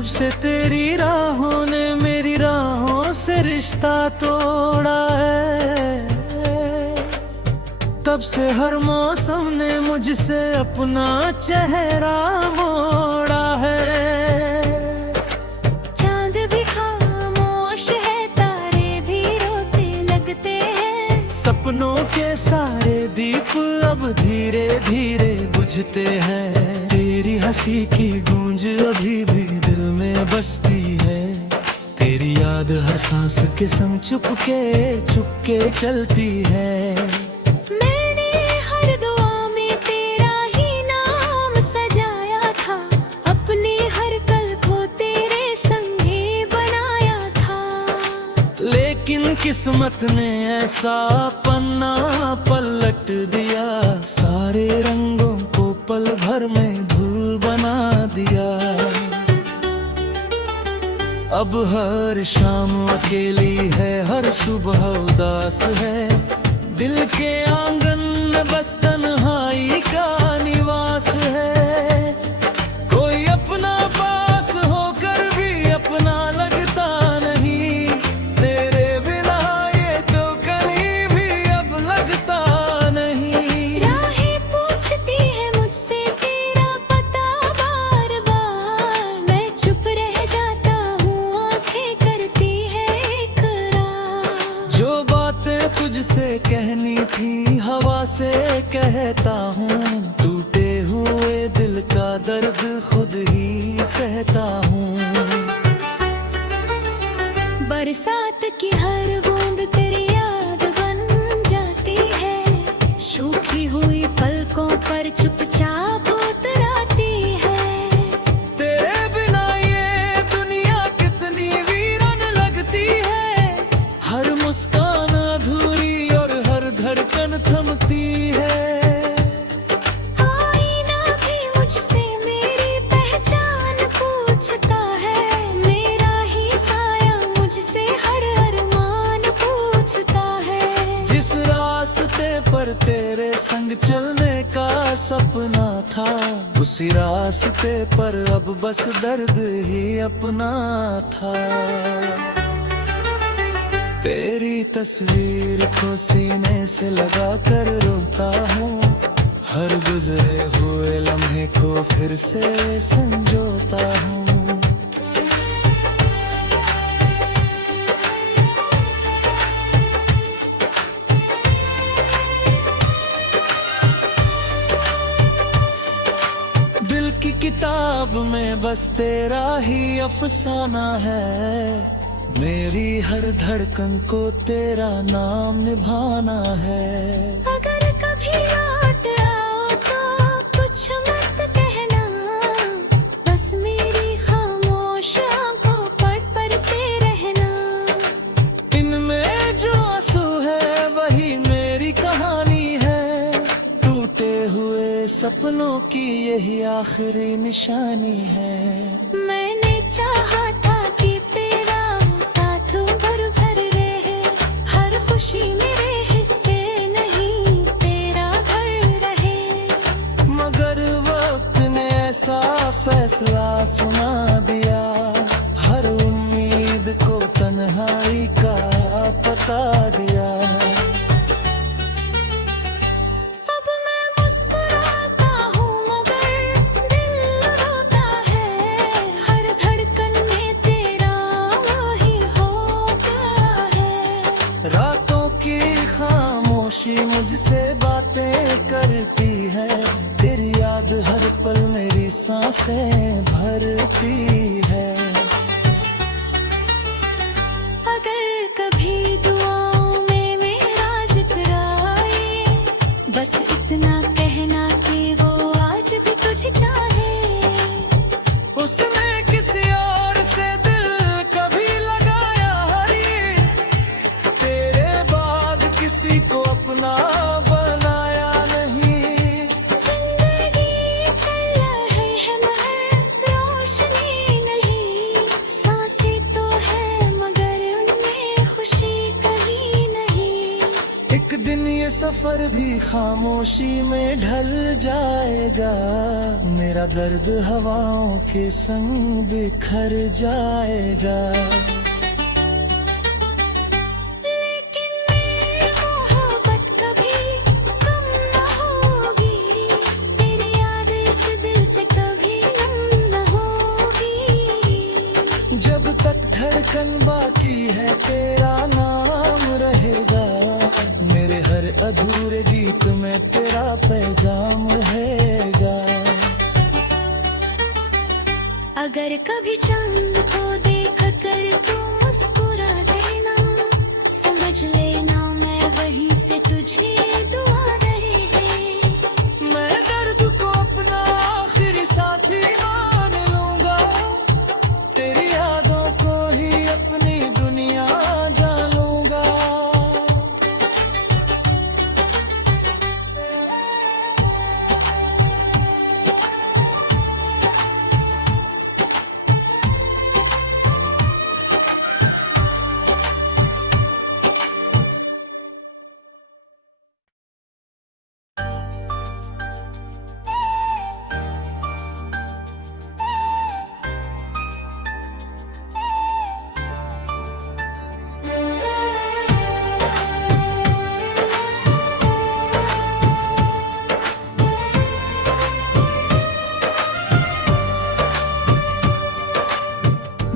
जब से तेरी राहों ने मेरी राहों से रिश्ता तोड़ा है, तब से हर मौसम ने मुझसे अपना चेहरा मोड़ा है। चांद भी खामोश है, तारे भी रोते लगते हैं। सपनों के सारे दीप अब धीरे धीरे बुझते हैं। तेरी हंसी की गूंज अभी भी दिल में बसती है। तेरी याद हर सांस के संग चुपके चलती है। मैंने हर दुआ में तेरा ही नाम सजाया था, अपने हर पल को तेरे संग ही बनाया था। लेकिन किस्मत ने ऐसा पन्ना पलट दिया, सारे रंगों को पल भर में धूल बना दिया। अब हर शाम अकेली है, हर सुबह उदास है। दिल के आंगन में बस तन्हाई का निवास है। कोई अपना पास होकर भी अपना लगता नहीं, तेरे बिना ये तो कहीं भी अब लगता नहीं। राहें पूछती है मुझसे तेरा पता बार बार, मैं चुप रह जाता हूँ, आंखें करती है इकरार। जो बातें तुझसे कहनी थी हवा से कहता हूँ, टूटे हुए दिल का दर्द खुद ही सहता हूँ। बरसात की हर बूंद तेरी याद बन जाती है, सूखी हुई पलकों पर चुपचाप उतराती है। तेरे बिना ये दुनिया कितनी वीरान लगती है। हर मुस्कान अधूरी और हर धड़कन थमती है। आईना भी मुझसे मेरी पहचान पूछता है, मेरा ही साया मुझसे हर अरमान पूछता है। जिस रास्ते पर तेरे संग चलने का सपना था, उसी रास्ते पर अब बस दर्द ही अपना था। तेरी तस्वीर को सीने से लगा कर रोता हूँ, हर गुजरे हुए लम्हे को फिर से संजोता हूँ। दिल की किताब में बस तेरा ही अफसाना है। मेरी हर धड़कन को तेरा नाम निभाना है। अगर कभी लौट आओ तो कुछ मत कहना, बस मेरी खामोश आंखों पर पढ़ते रहना। इनमें जो आंसू है वही मेरी कहानी है। टूटे हुए सपनों की यही आखिरी निशानी है। मैंने चाहा था कि तेरा साथ भर भर रहे, हर खुशी मेरे हिस्से नहीं तेरा घर रहे। मगर वक्त ने ऐसा फैसला सुना दिया, हर उम्मीद को तन्हाई का पता दिया। अब मैं मुस्कुराता हूँ मगर दिल रोता है, हर धड़कन में तेरा वही होता है। रातों की खामोशी मुझसे बातें करती है। तेरी याद हर पल मेरी सांसें भरती है। अगर कभी दुआओं में मेरा जिक्र आए, बस इतना कहना कि वो आज भी तुझे चाहे। उसने किसी और से दिल कभी लगाया हरी, तेरे बाद किसी को अपना बनाया नहीं। जिंदगी चल रही है महज रोशनी नहीं, सांसें तो है मगर उनमें खुशी कहीं नहीं। एक दिन ये सफर भी खामोशी में ढल जाएगा, मेरा दर्द हवाओं के संग बिखर जाएगा। लेकिन मेरी मोहब्बत कभी कम न होगी, तेरी याद इस दिल से कभी कम न होगी। जब तक धड़कन बाकी है तेरा नाम रहेगा, मेरे हर अधूरे गीत में तेरा पैगाम हैगा। अगर कभी चांद को देख कर तू मुस्कुरा देना, समझ लेना मैं वहीं से तुझे दुआ रहेगी। मैं दर्द को अपना आखिरी साथी मान लूंगा, तेरी यादों को ही अपनी दुनिया जानूंगा।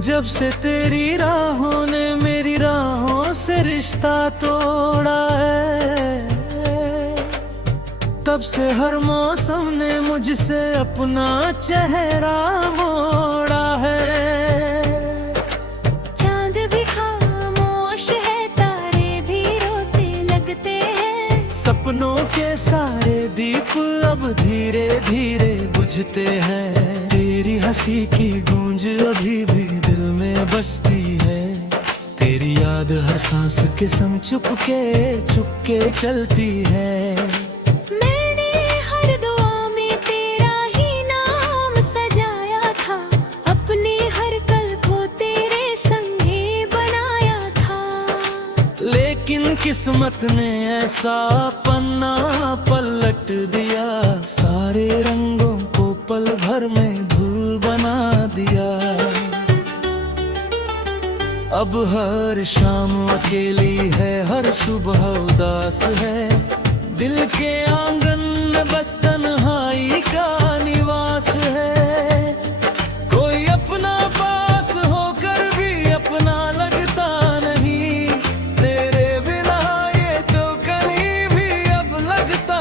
जब से तेरी राहों ने मेरी राहों से रिश्ता तोड़ा है, तब से हर मौसम ने मुझसे अपना चेहरा मोड़ा है। चांद भी खामोश है, तारे भी रोते लगते हैं, सपनों के सारे दीप अब धीरे धीरे बुझते हैं। तेरी हंसी की गूंज अभी भी दिल में बसती है, तेरी याद हर सांस के संग चुपके चलती है। मैंने हर दुआ में तेरा ही नाम सजाया था, अपने हर कल को तेरे संग ही बनाया था। लेकिन किस्मत ने ऐसा पन्ना पलट दिया, सारे रंगों को पल भर में धूल बना दिया। अब हर शाम अकेली है, हर सुबह उदास है, दिल के आंगन में बस तन्हाई का निवास है। कोई अपना पास होकर भी अपना लगता नहीं, तेरे बिना ये तो कहीं भी अब लगता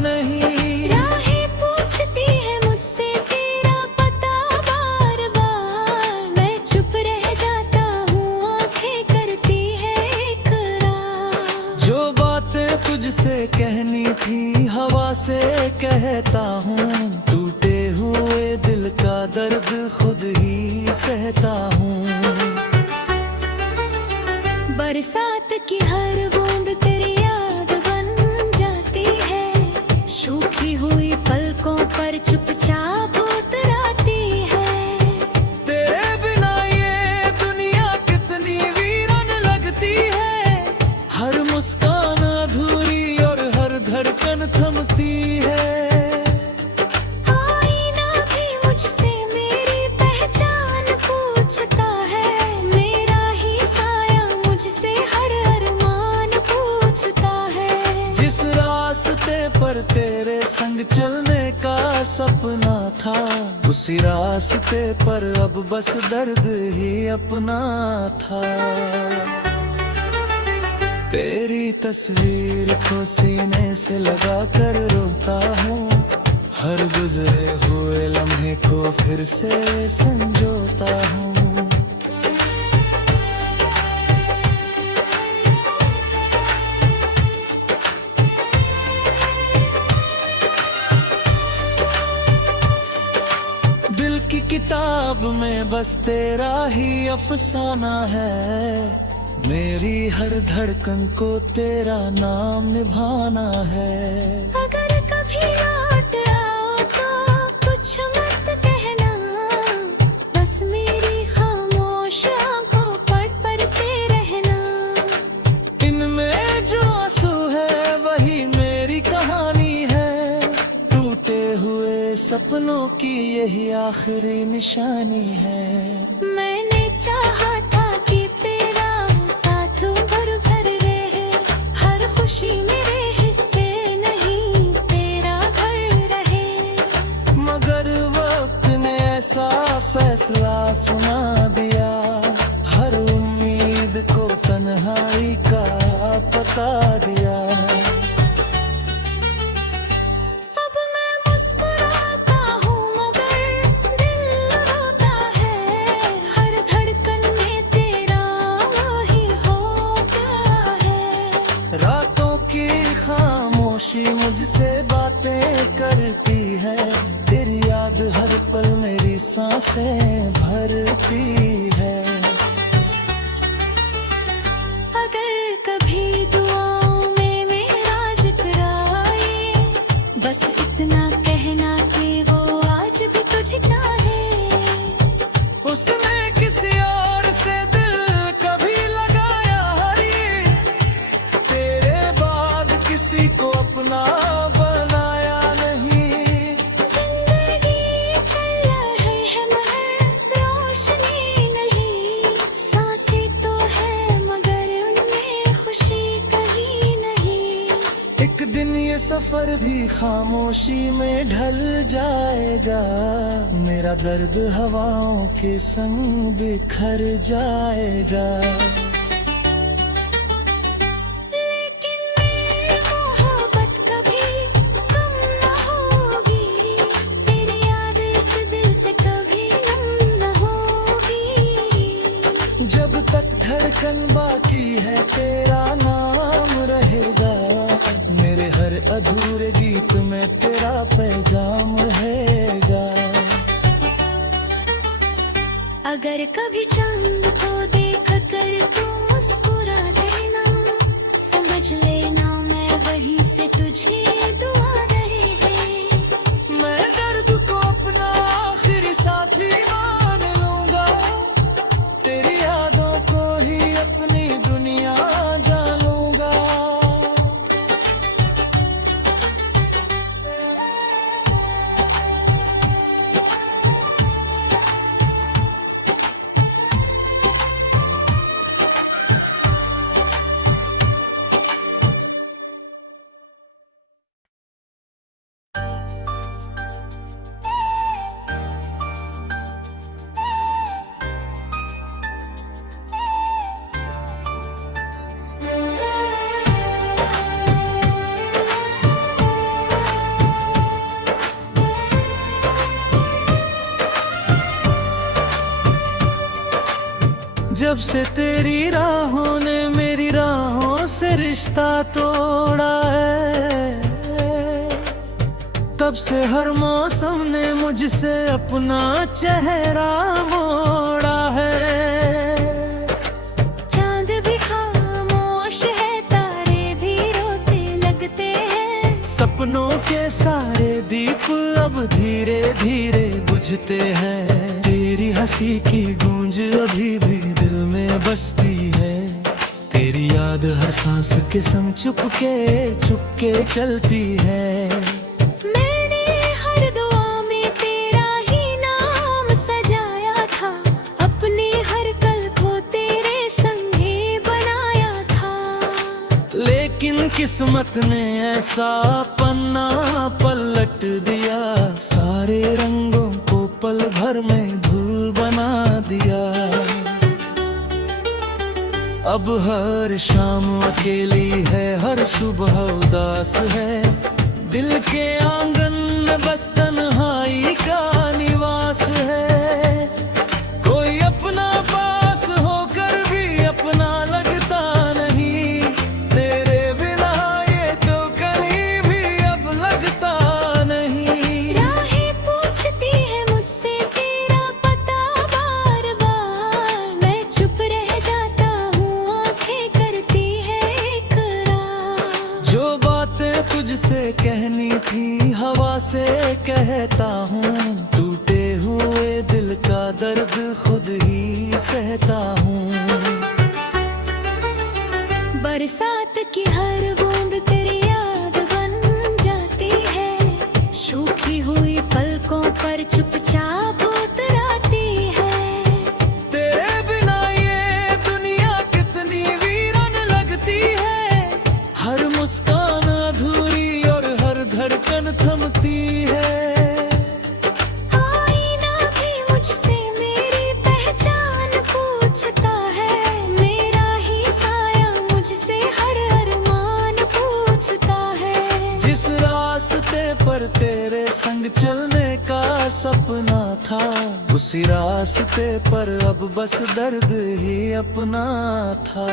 नहीं। राहें पूछती है मुझसे तेरा पता बार बार, मैं चुप रह जाता हूँ, आंखें करती है इकरार। जो बातें तुझसे कहनी थी हवा से कहता हूँ, टूटे हुए दिल का दर्द खुद ही सहता हूँ। बरसात की हर बूंद तेरी याद बन जाती है, सूखी हुई पलकों पर चुपचाप उतराती है। तेरे बिना ये दुनिया कितनी वीरान लगती है, हर मुस्कान अधूरी और हर धड़कन थमती है। आईना भी मुझसे मेरी पहचान पूछता है, मेरा ही साया मुझसे हर अरमान पूछता है। जिस रास्ते पर तेरे संग चलने का सपना था, उसी रास्ते पर अब बस दर्द ही अपना था। तेरी तस्वीर को सीने से लगा कर रोता हूँ, हर गुजरे हुए लम्हे को फिर से संजोता हूँ। दिल की किताब में बस तेरा ही अफसाना है, मेरी हर धड़कन को तेरा नाम निभाना है। अगर कभी लौट आओ तो कुछ मत कहना, बस मेरी खामोश आंखों पर पढ़ते रहना। इनमें जो आंसू है सपनों की यही आखिरी निशानी है। मैंने चाहा था कि तेरा साथ भर भर रहे, हर खुशी मेरे हिस्से नहीं तेरा घर रहे। मगर वक्त ने ऐसा फैसला सुना दिया, हर उम्मीद को तन्हाई का पता दिया। अब मैं मुस्कुराता हूँ मगर दिल रोता है, हर धड़कन में तेरा वही हो गया है। रातों की खामोशी मुझसे बातें करती है, तेरी याद हर पल मेरी सांसें भरती है। अगर कभी दुआओं में मेरा जिक्र आए, बस इतना कहना कि वो आज भी तुझे चाहे। उसने किसी और से दिल कभी लगाया है, तेरे बाद किसी को अपना बनाया नहीं। जिंदगी चल रही है मगर रोशनी नहीं, सांसें तो है मगर उनमें खुशी कहीं नहीं। एक दिन ये सफर भी खामोशी में ढल जाएगा, मेरा दर्द हवाओं के संग बिखर जाएगा। लेकिन मेरी मोहब्बत कभी कम न होगी, तेरी याद इस दिल से कभी नम न होगी। जब तक धड़कन बाकी है तेरा नाम रहेगा, मेरे हर अधूरे गीत में तेरा पैगाम रहेगा। अगर कभी चांद को देख कर तू मुस्कुरा देना, समझ लेना मैं वहीं से तुझे दुआ रहे। मैं दर्द को अपना आखिरी साथी मान लूंगा, तेरी यादों को ही अपनी दुनिया जान लूंगा। जब से तेरी राहों ने मेरी राहों से रिश्ता तोड़ा है, तब से हर मौसम ने मुझसे अपना चेहरा मोड़ा है। चांद भी खामोश है, तारे भी रोते लगते हैं। सपनों के सारे दीप अब धीरे धीरे बुझते हैं, तेरी हंसी की गूंज अभी भी दिल में बसती है। तेरी याद हर सांस के संग चुपके चलती है। मैंने हर दुआ में तेरा ही नाम सजाया था, अपने हर कल को तेरे संगे बनाया था। लेकिन किस्मत ने ऐसा पन्ना पलट दिया, सारे रंगों को पल भर में धूल बना दिया। अब हर शाम अकेली है, हर सुबह उदास है, दिल के आंगन में बस तन्हाई का निवास है। कोई अपना पास होकर भी अपना लगता नहीं, तेरे बिना ये तो कहीं भी अब लगता नहीं। राहें पूछती है मुझसे तेरा पता बार बार, मैं चुप रह जाता हूँ, आंखें करती है इकरार। जो बातें तुझसे कहनी थी हवा से कहता हूँ, टूटे हुए दिल का दर्द खुद ही सहता हूँ। बरसात की हर बूंद तेरी याद बन जाती है, सूखी हुई पलकों संग चलने का सपना था, उसी रास्ते पर अब बस दर्द ही अपना था।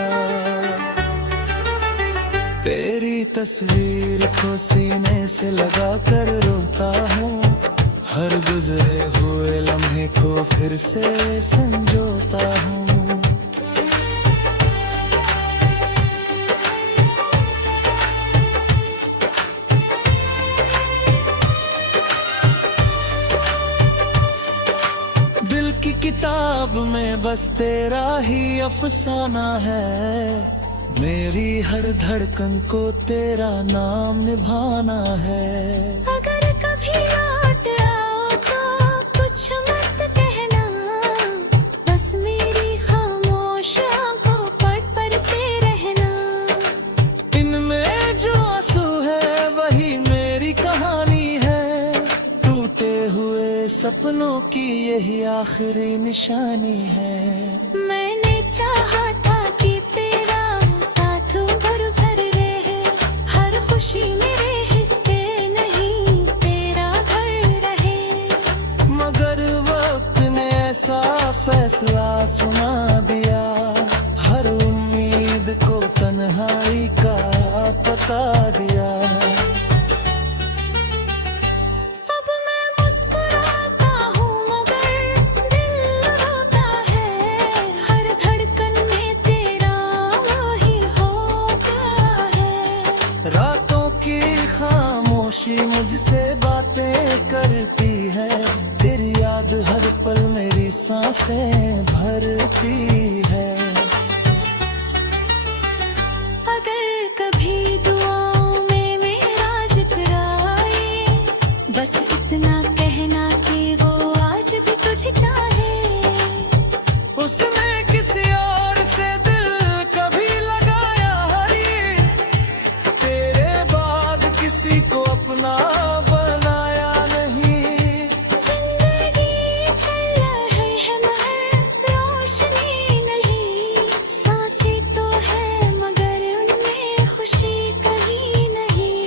तेरी तस्वीर को सीने से लगा कर रोता हूँ, हर गुजरे हुए लम्हे को फिर से संजोता हूँ। दिल की किताब में बस तेरा ही अफसाना है, मेरी हर धड़कन को तेरा नाम निभाना है। अगर कभी लौट आओ तो कुछ मत कहना, बस मेरी खामोश आंखों पर पढ़ते रहना। इनमें जो आंसू है वही मेरी कहानी है, टूटे हुए सपनों की यही आखिरी निशानी है। मैंने चाहा था कि तेरा साथ भर भर रहे, हर खुशी मेरे हिस्से नहीं तेरा घर रहे। मगर वक्त ने ऐसा फैसला सुना दिया, हर उम्मीद को तन्हाई का पता दिया। अब मैं मुस्कुराता हूँ मगर दिल रोता है, हर धड़कन में तेरा वही होता है। रातों की खामोशी मुझसे बातें करती है, तेरी याद हर पल मेरी सांसें भरती है। अगर कभी दुआओं में मेरा जिक्र आए, बस इतना कहना कि वो आज भी तुझे चाहे। उसने किसी और से दिल कभी लगाया है, तेरे बाद किसी को अपना बनाया नहीं। जिंदगी चल रही है महज रोशनी नहीं, सांसें तो है मगर उनमें खुशी कहीं नहीं।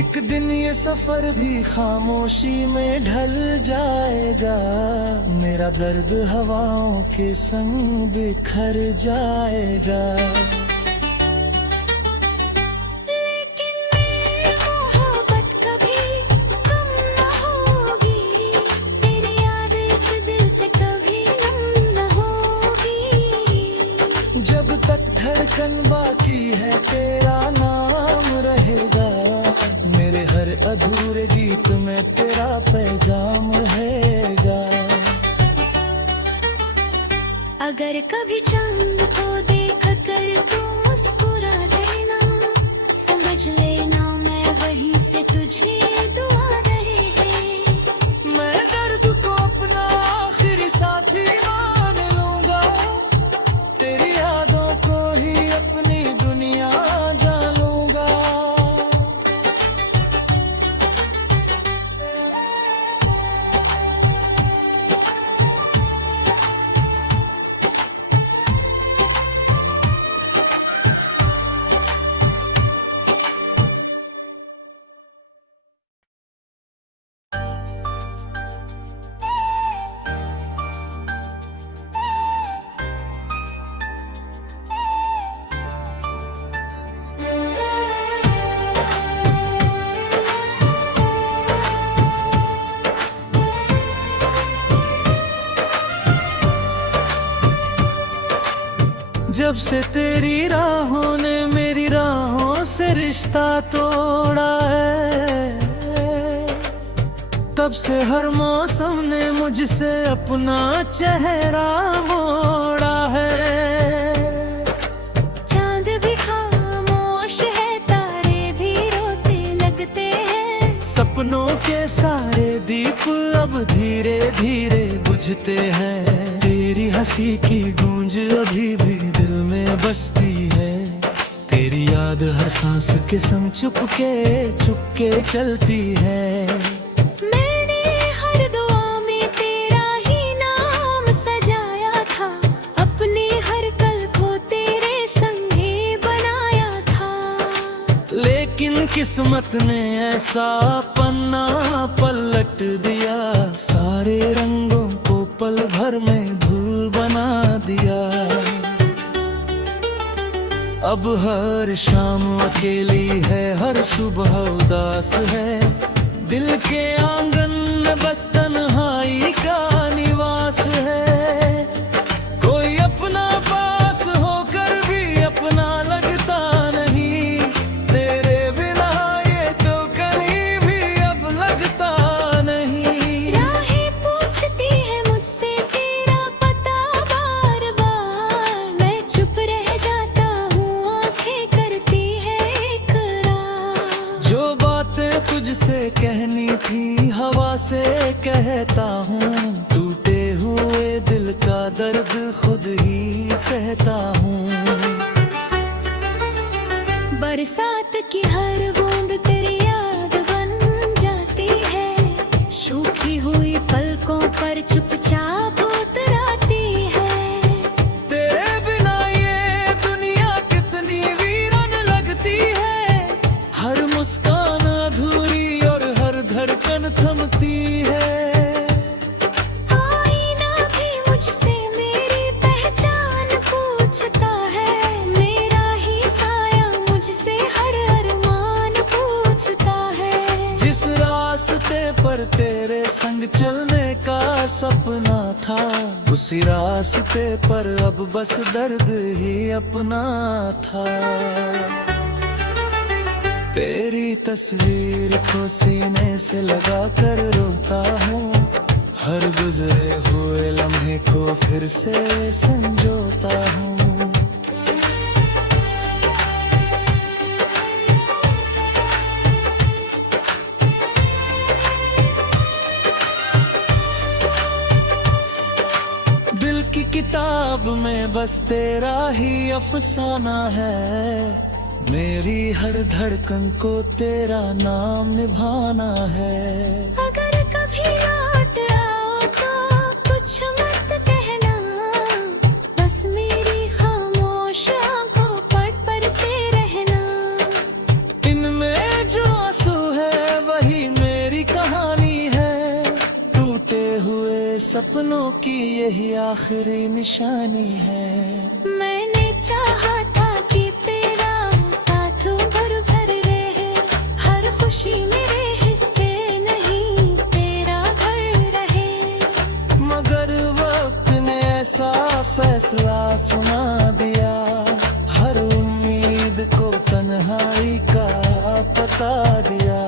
एक दिन ये सफर भी खामोशी में ढल जाएगा, मेरा दर्द हवाओं के संग बिखर जाएगा। लेकिन मेरी मोहब्बत कभी कम न होगी, तेरी याद इस दिल से कभी नम न होगी। जब तक धड़कन बाकी है तेरा नाम रहेगा, मेरे हर अधूरे गीत में तेरा पैगाम रहेगा। अगर कभी चांद को देख कर तू मुस्कुरा देना, समझ लेना मैं वहीं से तुझे दुआ रहे। मैं दर्द को अपना आखिरी साथी मान लूंगा, तेरी यादों को ही अपनी दुनिया जानूंगा। जब से तेरी राहों ने मेरी राहों से रिश्ता तोड़ा है, तब से हर मौसम ने मुझसे अपना चेहरा मोड़ा है। चांद भी खामोश है, तारे भी रोते लगते हैं, सपनों के सारे दीप अब धीरे धीरे बुझते हैं। तेरी हंसी की गूंज अभी भी दिल में बसती है, तेरी याद हर सांस के संग चुपके चलती है। मैंने हर दुआ में तेरा ही नाम सजाया था, अपने हर कल को तेरे संग ही बनाया था। लेकिन किस्मत ने ऐसा पन्ना पलट दिया, सारे रंगों को पल भर में धूल बना दिया। अब हर शाम अकेली है, हर सुबह उदास है, दिल के आंगन में बस तन्हाई का निवास है। कोई अपना पास होकर भी अपना लगता नहीं, तेरे बिना ये तो कहीं भी अब लगता नहीं। राहें पूछती है मुझसे तेरा पता बार बार, मैं चुप रह जाता हूँ, आंखें करती है इकरार। जो बातें तुझसे कहनी थी हवा से कहता हूँ, टूटे हुए दिल का दर्द खुद ही सहता हूँ। बरसात की हर बूंद तेरी याद बन जाती है, सूखी हुई पलकों पर चुपचाप उतराती है। तेरे बिना ये दुनिया कितनी वीरान लगती है, हर मुस्कान अधूरी और हर धड़कन थमती है। आईना भी मुझसे मेरी पहचान पूछता है, मेरा ही साया मुझसे हर अरमान पूछता है। जिस रास्ते पर तेरे संग चलने का सपना था, उसी रास्ते पर अब बस दर्द ही अपना था। तेरी तस्वीर को सीने से लगा कर रोता हूँ, हर गुजरे हुए लम्हे को फिर से संजोता हूँ। दिल की किताब में बस तेरा ही अफसाना है, मेरी हर धड़कन को तेरा नाम निभाना है। अगर कभी लौट आओ तो कुछ मत कहना, बस मेरी खामोश आंखों पर पढ़ते रहना। इनमें जो आंसू है वही मेरी कहानी है, टूटे हुए सपनों की यही आखिरी निशानी है। मैंने चाहा था कि तेरा साथ भर भर रहे, हर खुशी मेरे हिस्से नहीं तेरा घर रहे। मगर वक्त ने ऐसा फैसला सुना दिया, हर उम्मीद को तन्हाई का पता दिया।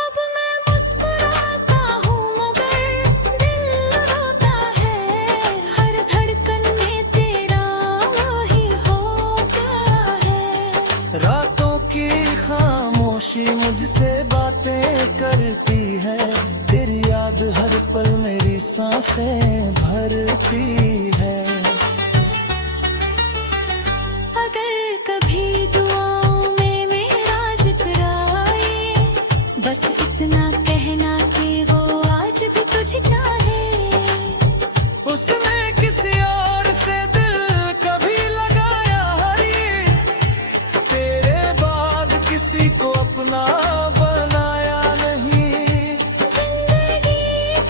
अब मैं मुस्कुराता हूँ मगर दिल रोता है, हर धड़कन में तेरा वही हो गया है। रातों की खामोशी मुझसे बातें करती है, तेरी याद हर पल मेरी सांसें भरती है। अगर कभी दुआओं में मेरा जिक्र आए, बस इतना कहना कि वो आज भी तुझे चाहे। उसने किसी और से दिल कभी लगाया है, तेरे बाद किसी को अपना बनाया नहीं। जिंदगी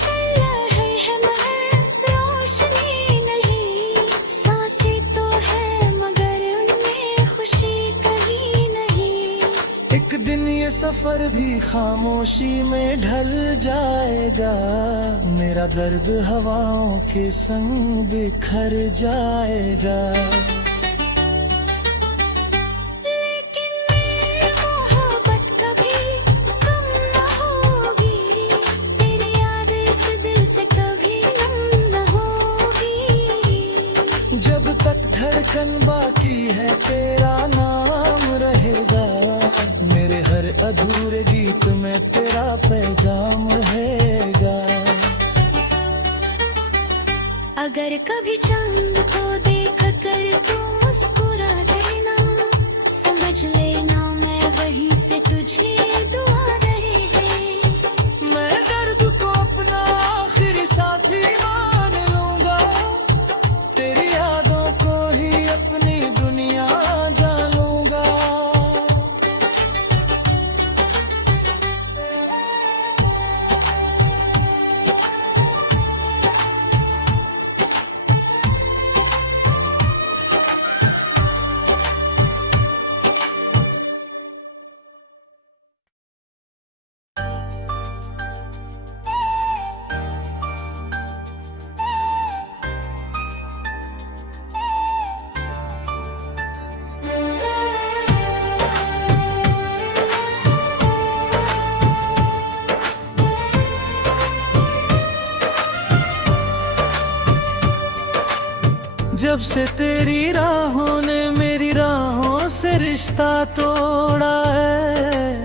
चल रही है मगर रोशनी नहीं, सांसें तो है मगर उनमें खुशी कहीं नहीं। एक दिन ये सफर भी खामोशी में ढल जाएगा, मेरा दर्द हवाओं के संग बिखर जाएगा। लेकिन मेरी मोहब्बत कभी कम न होगी, तेरी याद इस दिल से कभी नम न होगी। जब तक धड़कन बाकी है तेरा नाम रहेगा, मेरे हर अधूरे गीत में तेरा पैगाम रहेगा। अगर कभी चांद को देख कर तू मुस्कुरा देना, समझ लेना मैं वहीं से तुझे दुआ रहेगी। मैं दर्द को अपना आखिरी साथी मान लूंगा, तेरी यादों को ही अपनी दुनिया जानूंगा। जब से तेरी राहों ने मेरी राहों से रिश्ता तोड़ा है,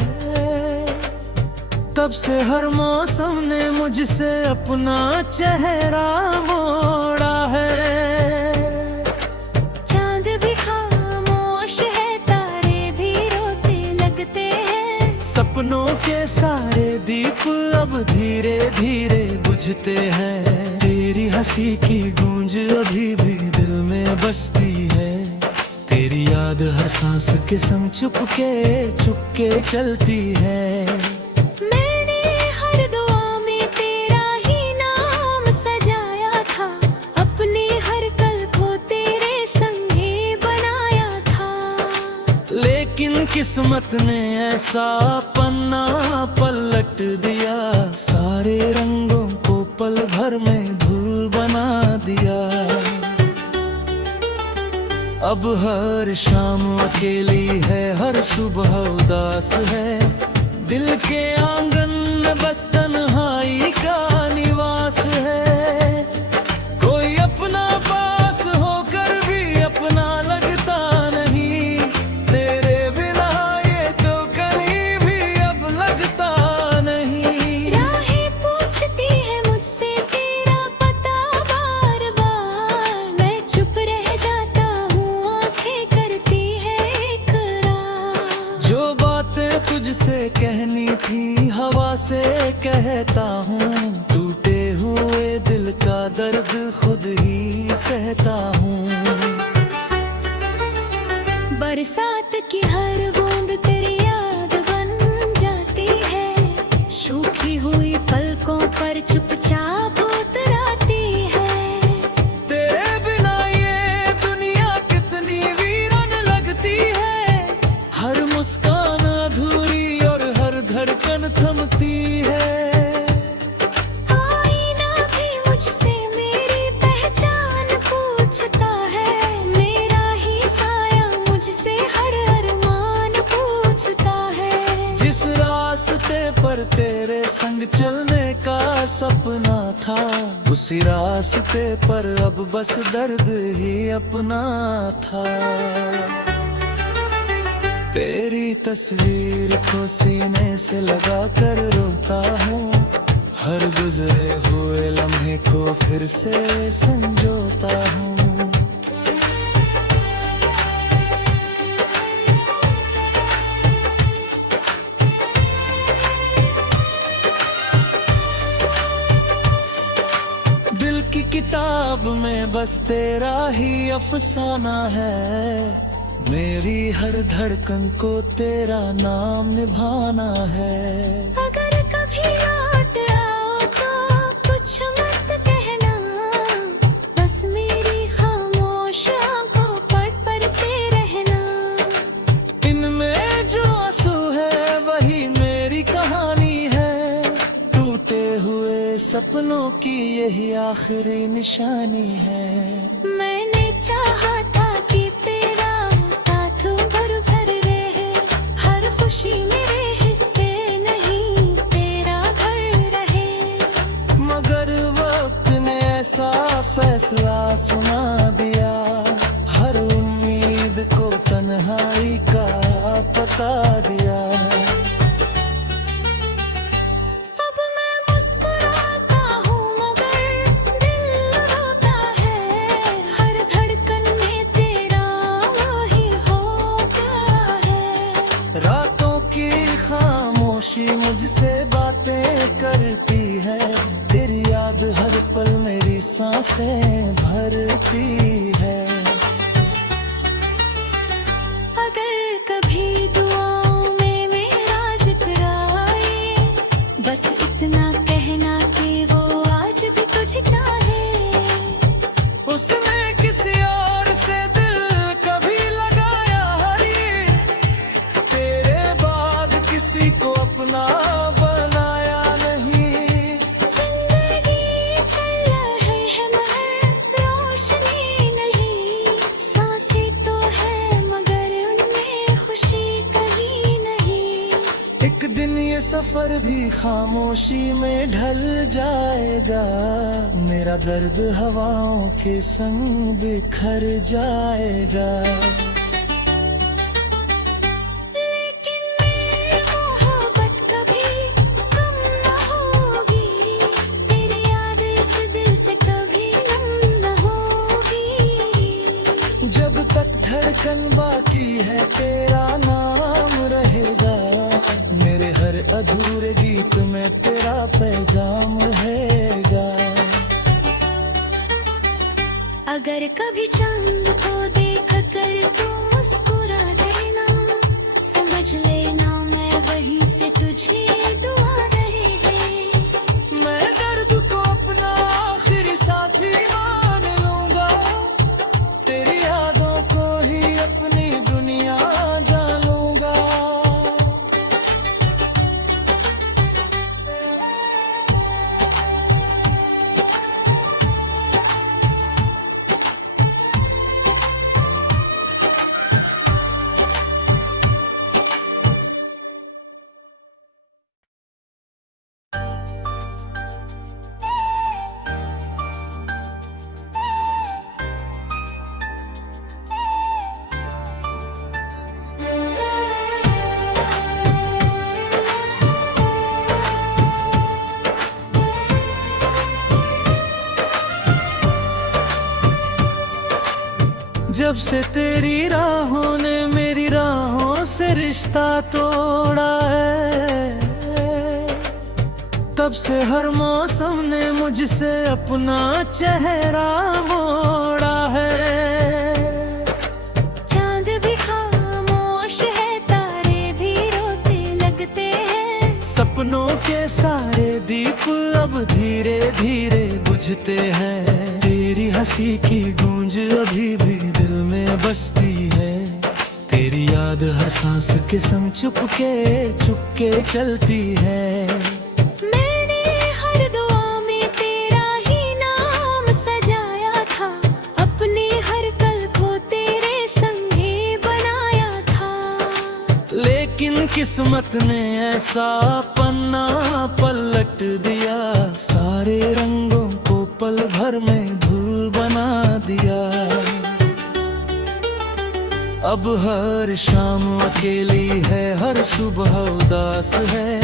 तब से हर मौसम ने मुझसे अपना चेहरा मोड़ा है। चांद भी खामोश है, तारे भी रोते लगते हैं। सपनों के सारे दीप अब धीरे धीरे बुझते हैं। तेरी हंसी की गूंज अभी भी दिल में बसती है। तेरी याद हर सांस के संग चुपके चलती है। मैंने हर दुआ में तेरा ही नाम सजाया था, अपने हर कल को तेरे संग ही बनाया था। लेकिन किस्मत ने ऐसा पन्ना पलट दिया, सारे रंगों को पल भर में धूल बना दिया। अब हर शाम अकेली है, हर सुबह उदास है। दिल के आंगन में बस तन्हाई का निवास है। कोई अपना पास होकर भी अपना लगता नहीं, तेरे बिना ये तो कहीं भी अब लगता नहीं। राहें पूछती है मुझसे तेरा पता बार बार, मैं चुप रह जाता हूँ, आंखें करती है इकरार। जो बातें तुझसे कहनी थी हवा से कहता हूँ, टूटे हुए दिल का दर्द खुद ही सहता हूँ। बरसात की हर बूंद तेरी याद बन जाती है, सूखी हुई पलकों पर चुपचाप उतराती है। तेरे बिना ये दुनिया कितनी वीरान लगती है। हर मुस्कान अधूरी और हर धड़कन थमती है। आईना भी मुझसे मेरी पहचान पूछता है, मेरा ही साया मुझसे हर अरमान पूछता है। जिस रास्ते पर तेरे संग चलने का सपना था, उसी रास्ते पर अब बस दर्द ही अपना था। तेरी तस्वीर को सीने से लगा कर रोता हूँ, हर गुजरे हुए लम्हे को फिर से संजोता हूँ। दिल की किताब में बस तेरा ही अफसाना है। मेरी हर धड़कन को तेरा नाम निभाना है। अगर कभी लौट आओ तो कुछ मत कहना, बस मेरी खामोश आंखों पर पढ़ते रहना। इनमें जो आंसू है वही मेरी कहानी है। टूटे हुए सपनों की यही आखिरी निशानी है। मैंने चाहा था कि तेरा साथ भर भर रहे, हर खुशी मेरे हिस्से नहीं तेरा घर रहे। मगर वक्त ने ऐसा फैसला सुना दिया, हर उम्मीद को तन्हाई का पता दिया। अब मैं मुस्कुराता हूँ मगर दिल रोता है, हर धड़कन में तेरा वही हो गया है। रातों की खामोशी मुझसे बातें करती है। तेरी याद हर पल मेरी सांसें भरती है। अगर कभी दुआओं में मेरा जिक्र आए, बस इतना कहना कि वो आज भी तुझे चाहे। उसने किसी और से दिल कभी लगाया हरी, तेरे बाद किसी को अपना बनाया नहीं। जिंदगी चल रही है महज रोशनी नहीं, सांसें तो है मगर उनमें खुशी कहीं नहीं। एक दिन ये ये सफर भी खामोशी में ढल जाएगा, मेरा दर्द हवाओं के संग बिखर जाएगा। लेकिन मेरी मोहब्बत कभी कम न होगी, तेरी याद इस दिल से कभी नम न होगी। जब तक धड़कन बाकी है तेरा नाम रहेगा, मेरे हर अधूरे गीत में तेरा पैगाम रहेगा। अगर कभी चांद को देख कर तू मुस्कुरा देना, समझ लेना मैं वहीं से तुझे दुआ रहेगी। मैं दर्द को अपना आखिरी साथी मान लूंगा, तेरी यादों को ही अपनी दुनिया जानूंगा। जब से तेरी राहों ने मेरी राहों से रिश्ता तोड़ा है, तब से हर मौसम ने मुझसे अपना चेहरा मोड़ा है। चांद भी खामोश है, तारे भी रोते लगते हैं, सपनों के सारे दीप अब धीरे धीरे बुझते हैं। तेरी हंसी की गूंज अभी भी दिल में बसती है, तेरी याद हर सांस के संग चुपके चलती है। मैंने हर दुआ में तेरा ही नाम सजाया था, अपने हर कल को तेरे संग ही बनाया था। लेकिन किस्मत ने ऐसा पन्ना पलट दिया, सारे रंगों को पल भर में धूल बना दिया। अब हर शाम अकेली है, हर सुबह उदास है,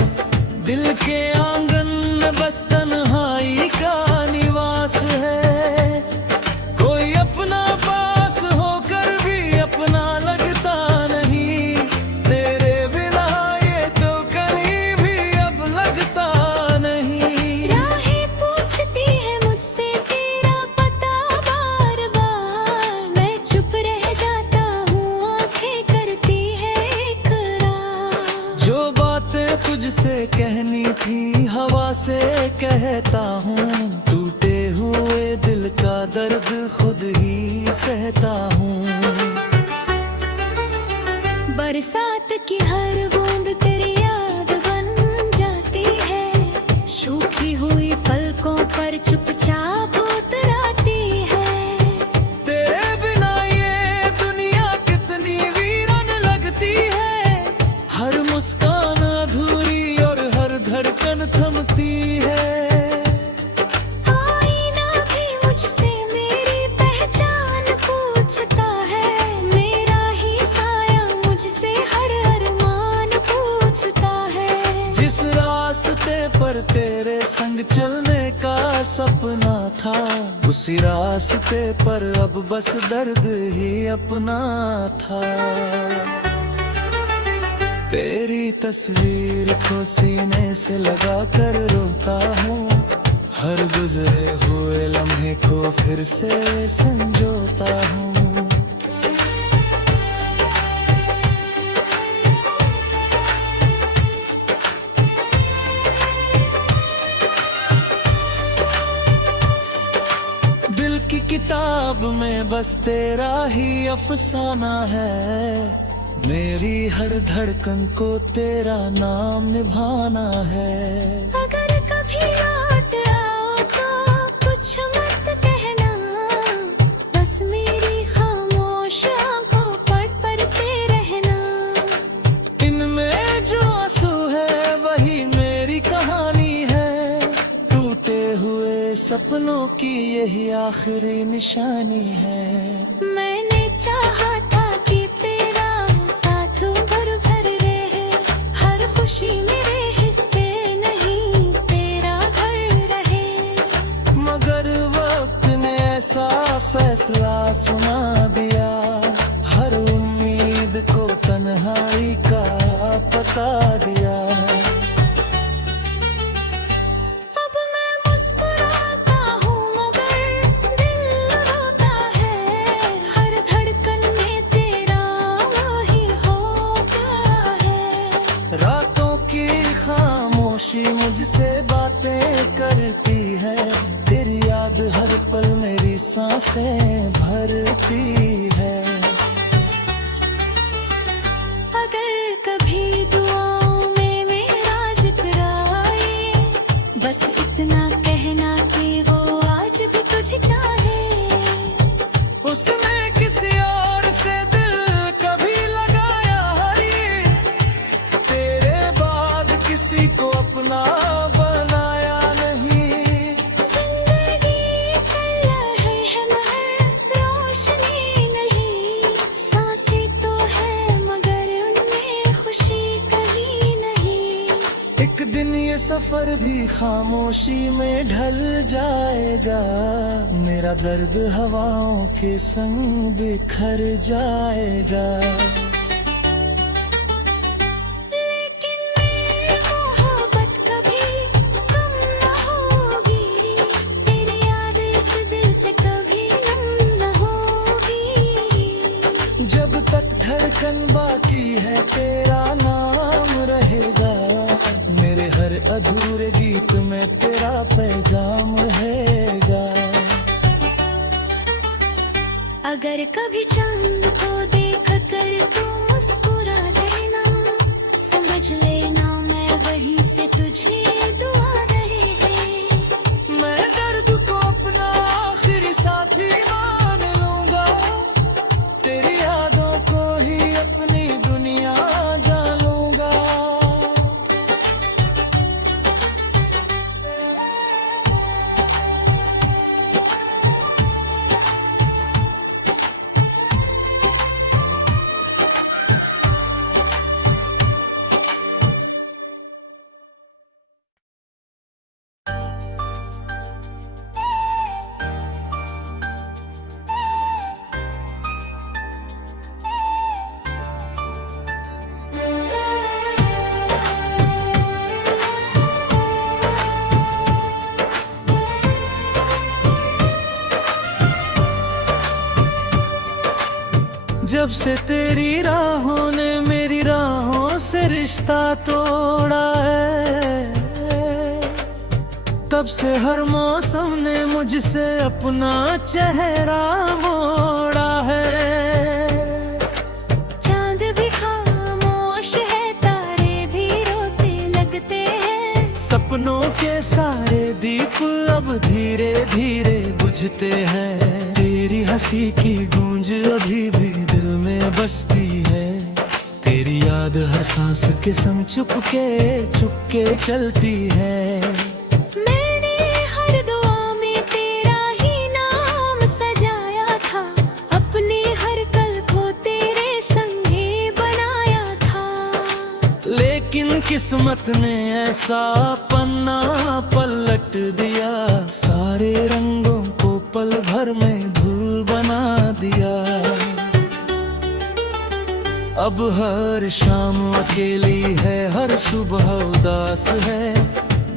दिल के आंगन में बस तन्हाई का निवास है। कोई अपना पास होकर भी अपना लगता नहीं, तेरे बिना ये तो कहीं भी अब लगता नहीं। राहें पूछती है मुझसे तेरा पता बार बार, मैं चुप रह जाता हूँ, आंखें करती है इकरार। जो बातें तुझसे कहनी थी हवा से कहता हूँ, टूटे हुए दिल का दर्द खुद ही सहता हूँ। बरसात की हर बूंद तेरी याद बन जाती है, सूखी हुई पलकों पर चुपचाप उतराती है। तेरे बिना ये दुनिया कितनी वीरान लगती है, हर मुस्कान अधूरी और हर धड़कन थमती है। आईना भी मुझसे मेरी पहचान पूछता है, मेरा ही साया मुझसे हर अरमान पूछता है। जिस रास्ते पर तेरे संग चलने का सपना था, उसी रास्ते पर अब बस दर्द ही अपना था। तेरी तस्वीर को सीने से लगा कर रोता हूँ, हर गुजरे हुए लम्हे को फिर से संजोता हूँ। दिल की किताब में बस तेरा ही अफसाना है, मेरी हर धड़कन को तेरा नाम निभाना है। अगर कभी लौट आओ तो कुछ मत कहना, बस मेरी खामोश आंखों पर पढ़ते रहना। इनमें जो आंसू है वही सपनों की यही आखिरी निशानी है। मैंने चाहा था कि तेरा साथ भर भर रहे, हर खुशी मेरे हिस्से नहीं तेरा घर रहे। मगर वक्त ने ऐसा फैसला सुना दिया, हर उम्मीद को तन्हाई का पता दिया। अब मैं मुस्कुराता हूँ मगर दिल रोता है, हर धड़कन में तेरा वही होता है। रातों की खामोशी मुझसे बातें करती है, तेरी याद हर पल मेरी सांसें भरती है। अगर कभी दुआओं में मेरा जिक्र आए, बस इतना कहना कि वो आज भी तुझे चाहे। उसने किसी और से दिल कभी लगाया है, तेरे बाद किसी को अपना बनाया नहीं। जिंदगी चल रही है मगर रोशनी नहीं, सांसें तो है मगर उनमें खुशी कहीं नहीं। एक दिन ये सफर भी खामोशी में ढल जाएगा, मेरा दर्द हवाओं के संग बिखर जाएगा। लेकिन मेरी मोहब्बत कभी कम न होगी, तेरी याद इस दिल से कभी नम न होगी। जब तक धड़कन बाकी है तेरा नाम रहेगा, मेरे हर अधूरे गीत में तेरा पैगाम रहेगा। अगर कभी चांद को देख कर तू मुस्कुरा देना, समझ लेना मैं वहीं से तुझे दुआ रहे। मैं दर्द को अपना आखिरी साथी मान लूंगा, तेरी यादों को ही अपनी दुनिया जान लूंगा। जब से तेरी राहों ने मेरी राहों से रिश्ता तोड़ा है, तब से हर मौसम ने मुझसे अपना चेहरा मोड़ा है। चांद भी खामोश है, तारे भी रोते लगते हैं, सपनों के सारे दीप अब धीरे धीरे बुझते हैं। तेरी हंसी की गूंज अभी भी दिल में बसती है, तेरी याद हर सांस के संग चुपके चलती है। मैंने हर दुआ में तेरा ही नाम सजाया था, अपने हर कल को तेरे संगे बनाया था। लेकिन किस्मत ने ऐसा पन्ना पलट दिया, सारे रंगों को पल भर में धूल बना दिया। अब हर शाम अकेली है, हर सुबह उदास है,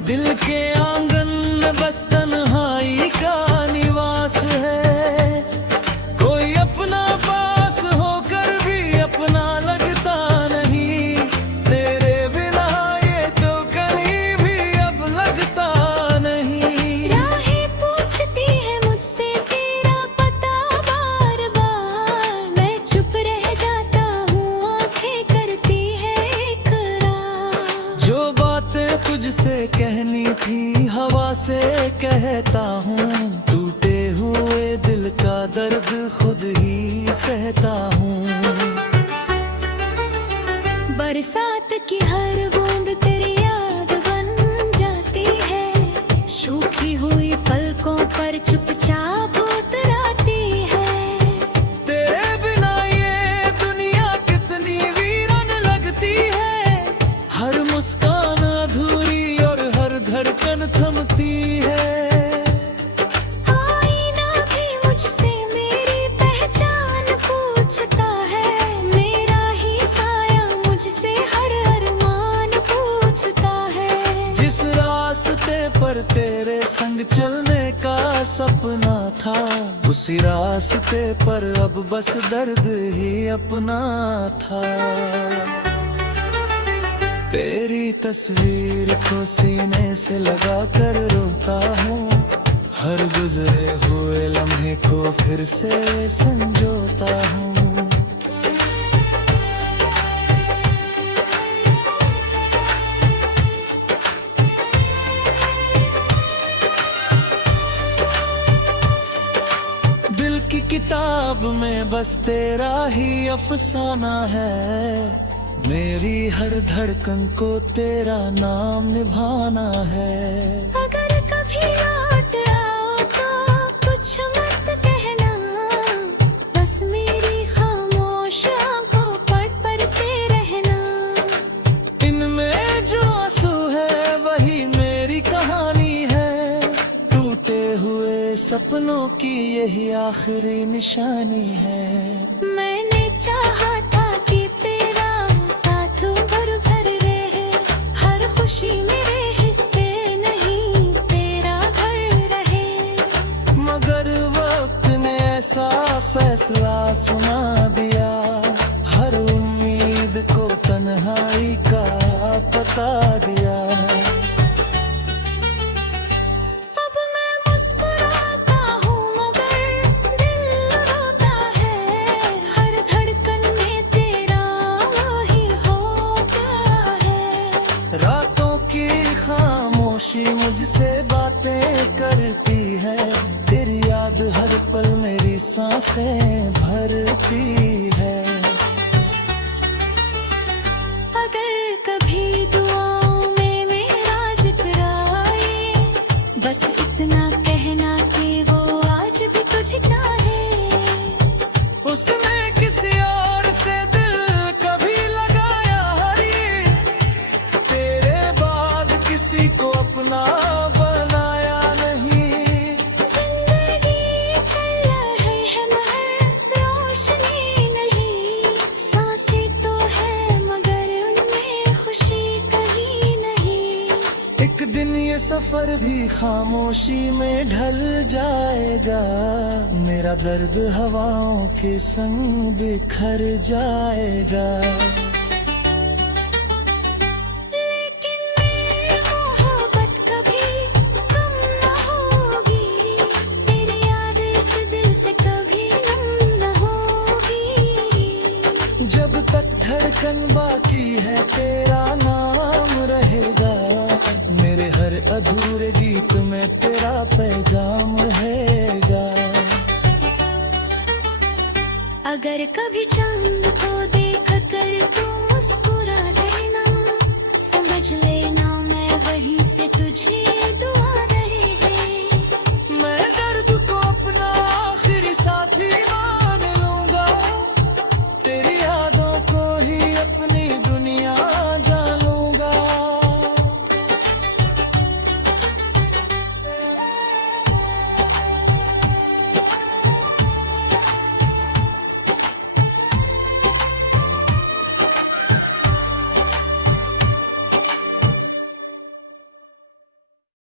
दिल के आंगन में बस तन्हाई का निवास है। कोई अपना पास होकर भी अपना लगता नहीं, तेरे बिना ये तो कहीं भी अब लगता नहीं। राहें पूछती है मुझसे तेरा पता बार बार, मैं चुप रह जाता हूँ, आंखें करती है इकरार। जो बातें तुझसे कहनी थी हवा से कहता हूँ, टूटे हुए दिल का दर्द खुद ही सहता हूँ। बरसात की हर बूंद तेरी याद बन जाती है, सूखी हुई पलकों से हर अरमान पूछता है। जिस रास्ते पर तेरे संग चलने का सपना था, उसी रास्ते पर अब बस दर्द ही अपना था। तेरी तस्वीर को सीने से लगा कर रोता हूँ, हर गुजरे हुए लम्हे को फिर से संजोता हूँ। दिल की किताब में बस तेरा ही अफसाना है, मेरी हर धड़कन को तेरा नाम निभाना है। अगर कभी लौट आओ तो कुछ मत कहना, बस मेरी खामोश आंखों पर पढ़ते रहना। इनमें जो आंसू है वही मेरी कहानी है, टूटे हुए सपनों की यही आखिरी निशानी है। मैंने चाहा था कि तेरा साथ भर भर रहे, हर खुशी मेरे हिस्से नहीं तेरा घर रहे। मगर वक्त ने ऐसा फैसला सुना दिया, हर उम्मीद को तन्हाई का पता दिया। अब मैं मुस्कुराता हूँ मगर दिल रोता है, हर धड़कन में तेरा वही होता है। रातों की खामोशी मुझसे बातें करती है, तेरी याद हर पल मेरी सांसें भरती है। अगर कभी दुआओं में मेरा जिक्र आए, बस इतना कहना कि वो आज भी तुझे चाहे। उसने किसी और से दिल कभी लगाया है, तेरे बाद किसी को अपना बनाया नहीं। जिंदगी चल रही है मगर रोशनी नहीं, सांसें तो है मगर उनमें खुशी कहीं नहीं। एक दिन ये सफर भी खामोशी में ढल जाएगा, मेरा दर्द हवाओं के संग बिखर जाएगा। लेकिन मेरी मोहब्बत कभी कम न होगी, तेरी याद इस दिल से कभी नम न होगी। जब तक धड़कन बाकी है तेरा नाम रहेगा, मेरे हर अधूरे गीत में तेरा पैगाम हैगा। अगर कभी चांद को देख कर तू मुस्कुरा